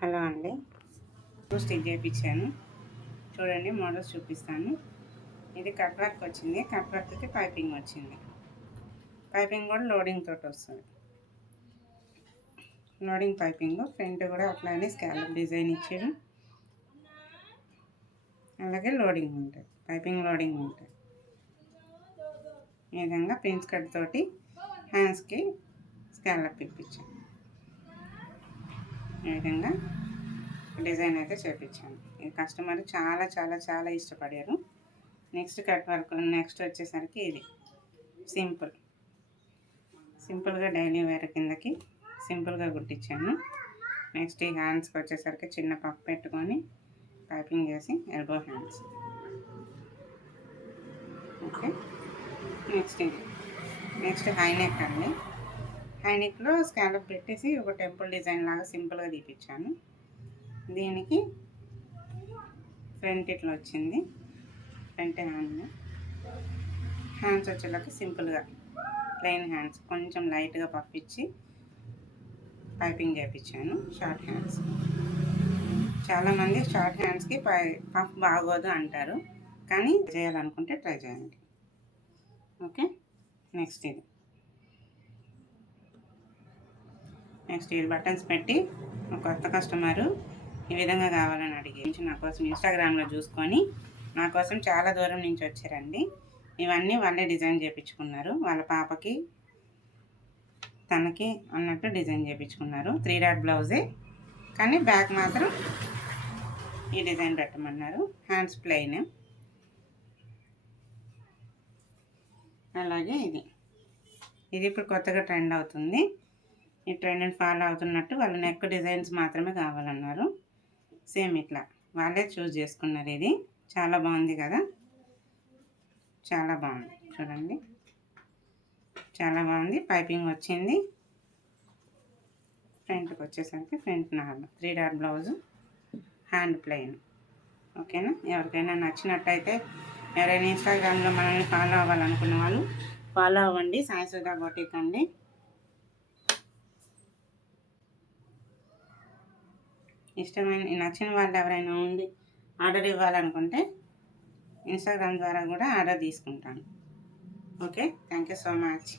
Hello అండి, stitch చేయించాను చూడండి. మోడల్స్ చూపిస్తాను. ఇది కట్ వర్క్ వచ్చింది. కట్ వర్క్కి పైపింగ్ వచ్చింది. పైపింగ్ కూడా లోడింగ్ తోటి వస్తుంది. లోడింగ్ పైపింగ్ ఫ్రంట్ కూడా అట్లానే స్కాలప్ డిజైన్ ఇచ్చారు. అలాగే లోడింగ్ ఉంటుంది, పైపింగ్ లోడింగ్ ఉంటుంది. ఈ విధంగా ప్రిన్స్ కట్ తోటి హ్యాండ్స్కి స్కాలప్ ఇప్పించాను. ఈ విధంగా డిజైన్ అయితే చేయించాను. ఈ కస్టమర్ చాలా చాలా చాలా ఇష్టపడారు. Next cut work. నెక్స్ట్ వచ్చేసరికి ఇది సింపుల్గా డైలీ వేర్ కిందకి సింపుల్గా కుట్టించాను. నెక్స్ట్ ఈ హ్యాండ్స్కి వచ్చేసరికి చిన్న పఫ్ పెట్టుకొని పైపింగ్ చేసి elbow hands. Okay, next high neck అండి. హైనెక్లో స్కాలప్ పెట్టేసి ఒక టెంపుల్ డిజైన్ లాగా సింపుల్గా తీపిచ్చాను. దీనికి ఫ్రంట్ ఇట్లా వచ్చింది. ఫ్రంట్ హ్యాండ్స్ వచ్చేలాగా సింపుల్గా ప్లెయిన్ హ్యాండ్స్ కొంచెం లైట్గా పఫ్ ఇచ్చి పైపింగ్ చేయించాను. Short hands. చాలామంది షార్ట్ హ్యాండ్స్కి పఫ్ బాగోదు అంటారు, కానీ చేయాలనుకుంటే ట్రై చేయండి. ఓకే, నెక్స్ట్ ఇది బటన్స్ పెట్టి ఒక కొత్త కస్టమరు ఈ విధంగా కావాలని అడిగి నా కోసం ఇన్స్టాగ్రామ్లో చూసుకొని నా కోసం చాలా దూరం నుంచి వచ్చారండి. ఇవన్నీ వాళ్ళే డిజైన్ చేయించుకున్నారు. వాళ్ళ పాపకి తనకి అన్నట్టు డిజైన్ చేయించుకున్నారు. 3 డాట్ బ్లౌజే, కానీ బ్యాక్ మాత్రం ఈ డిజైన్ పెట్టమన్నారు. Hands plain. అలాగే ఇది ఇప్పుడు కొత్తగా ట్రెండ్ అవుతుంది. ఈ ట్రెండ్ని ఫాలో అవుతున్నట్టు వాళ్ళు నెక్ డిజైన్స్ మాత్రమే కావాలన్నారు. సేమ్ ఇట్లా వాళ్ళే చూస్ చేసుకున్నారు. ఇది చాలా బాగుంది కదా, చాలా బాగుంది చూడండి, చాలా బాగుంది. పైపింగ్ వచ్చింది. ఫ్రంట్కి వచ్చేసరికి front normal 3 dot blouse, hand plain. ఓకేనా, ఎవరికైనా నచ్చినట్టయితే ఎవరైనా ఇన్స్టాగ్రామ్లో మనల్ని ఫాలో అవ్వాలనుకున్న వాళ్ళు ఫాలో అవ్వండి. సాయి సుధా బొటిక్ అండి. నచ్చిన వాళ్ళు ఎవరైనా ఉండి ఆర్డర్ ఇవ్వాలనుకుంటే ఇన్స్టాగ్రామ్ ద్వారా కూడా ఆర్డర్ తీసుకుంటాను. Okay, thank you so much.